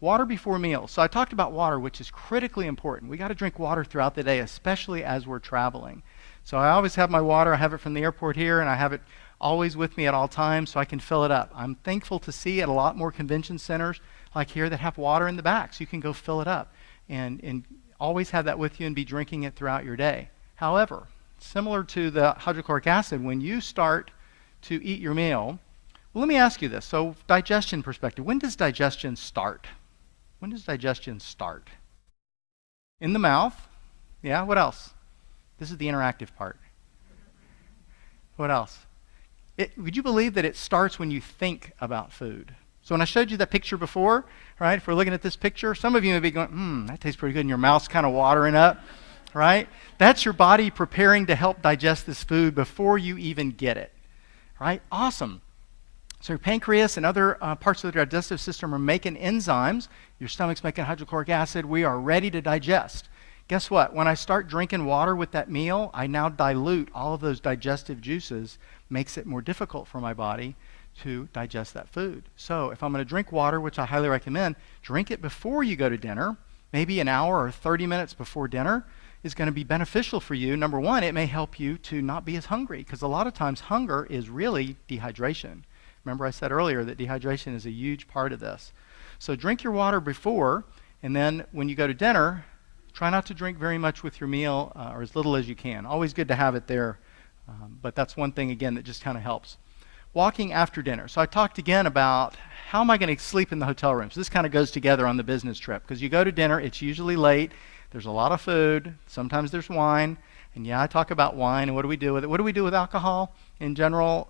Water before meals. So I talked about water, which is critically important. We got to drink water throughout the day, especially as we're traveling. So I always have my water. I have it from the airport here, and I have it always with me at all times so I can fill it up. I'm thankful to see at a lot more convention centers like here that have water in the back, so you can go fill it up and always have that with you and be drinking it throughout your day. However, similar to the hydrochloric acid, when you start to eat your meal, well, let me ask you this. So digestion perspective, when does digestion start? When does digestion start? In the mouth. Yeah, what else? This is the interactive part. What else? Would you believe that it starts when you think about food? So when I showed you that picture before, right, if we're looking at this picture, some of you may be going, that tastes pretty good, and your mouth's kind of watering up, right? That's your body preparing to help digest this food before you even get it, right? Awesome. So your pancreas and other parts of the digestive system are making enzymes. Your stomach's making hydrochloric acid. We are ready to digest. Guess what? When I start drinking water with that meal, I now dilute all of those digestive juices, makes it more difficult for my body to digest that food. So if I'm going to drink water, which I highly recommend, drink it before you go to dinner. Maybe an hour or 30 minutes before dinner is going to be beneficial for you. Number one, it may help you to not be as hungry, because a lot of times hunger is really dehydration. Remember I said earlier that dehydration is a huge part of this. So drink your water before, and then when you go to dinner, try not to drink very much with your meal, or as little as you can. Always good to have it there, but that's one thing, again, that just kind of helps. Walking after dinner. So I talked again about how am I going to sleep in the hotel room. So this kind of goes together on the business trip, because you go to dinner, it's usually late, there's a lot of food, sometimes there's wine, and yeah, I talk about wine, and what do we do with it? What do we do with alcohol in general?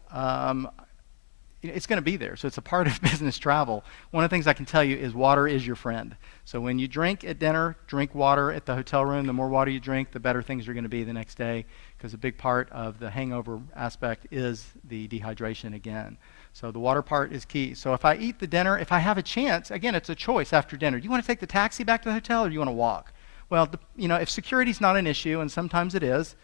It's going to be there, so it's a part of business travel. One of the things I can tell you is water is your friend. So when you drink at dinner, drink water at the hotel room. The more water you drink, the better things are going to be the next day, because a big part of the hangover aspect is the dehydration again. So the water part is key. So if I eat the dinner, if I have a chance, again, it's a choice after dinner. Do you want to take the taxi back to the hotel, or do you want to walk? Well, if security's not an issue, and sometimes it is,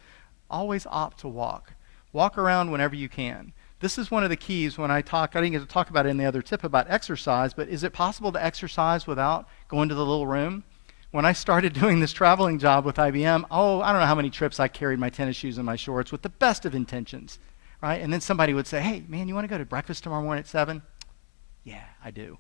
always opt to walk. Walk around whenever you can. This is one of the keys when I didn't get to talk about it in the other tip about exercise, but is it possible to exercise without going to the little room? When I started doing this traveling job with IBM, I don't know how many trips I carried my tennis shoes and my shorts with the best of intentions, right? And then somebody would say, hey, man, you want to go to breakfast tomorrow morning at 7? Yeah, I do.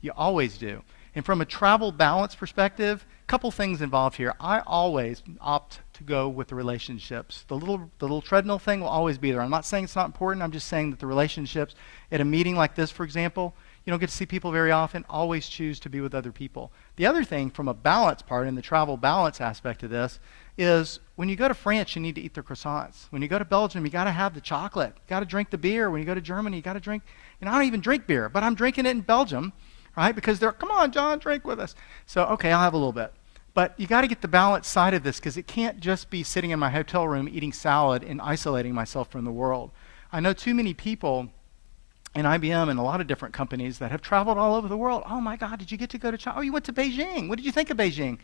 You always do. And from a travel balance perspective, a couple things involved here. I always opt to go with the relationships. The little treadmill thing will always be there. I'm not saying it's not important. I'm just saying that the relationships at a meeting like this, for example, you don't get to see people very often. Always choose to be with other people. The other thing from a balance part in the travel balance aspect of this is when you go to France, you need to eat the croissants. When you go to Belgium, you got to have the chocolate. You got to drink the beer. When you go to Germany, you got to drink, I don't even drink beer, but I'm drinking it in Belgium, right? Because they're, come on, John, drink with us. So, okay, I'll have a little bit. But you got to get the balance side of this, because it can't just be sitting in my hotel room eating salad and isolating myself from the world. I know too many people in IBM and a lot of different companies that have traveled all over the world. Oh my God, did you get to go to China? Oh, you went to Beijing. What did you think of Beijing?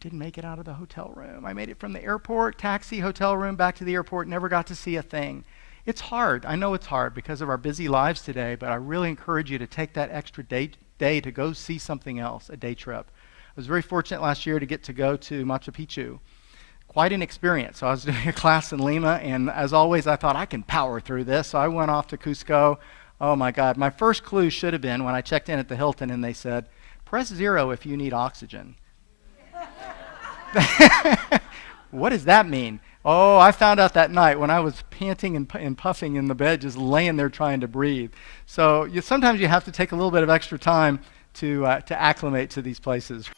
Didn't make it out of the hotel room. I made it from the airport, taxi, hotel room, back to the airport, never got to see a thing. It's hard. I know it's hard because of our busy lives today, but I really encourage you to take that extra day to go see something else, a day trip. I was very fortunate last year to get to go to Machu Picchu. Quite an experience. So I was doing a class in Lima, and as always, I thought I can power through this. So I went off to Cusco. Oh my God. My first clue should have been when I checked in at the Hilton and they said, press 0 if you need oxygen. What does that mean? Oh, I found out that night when I was panting and puffing in the bed, just laying there trying to breathe. So sometimes you have to take a little bit of extra time to acclimate to these places.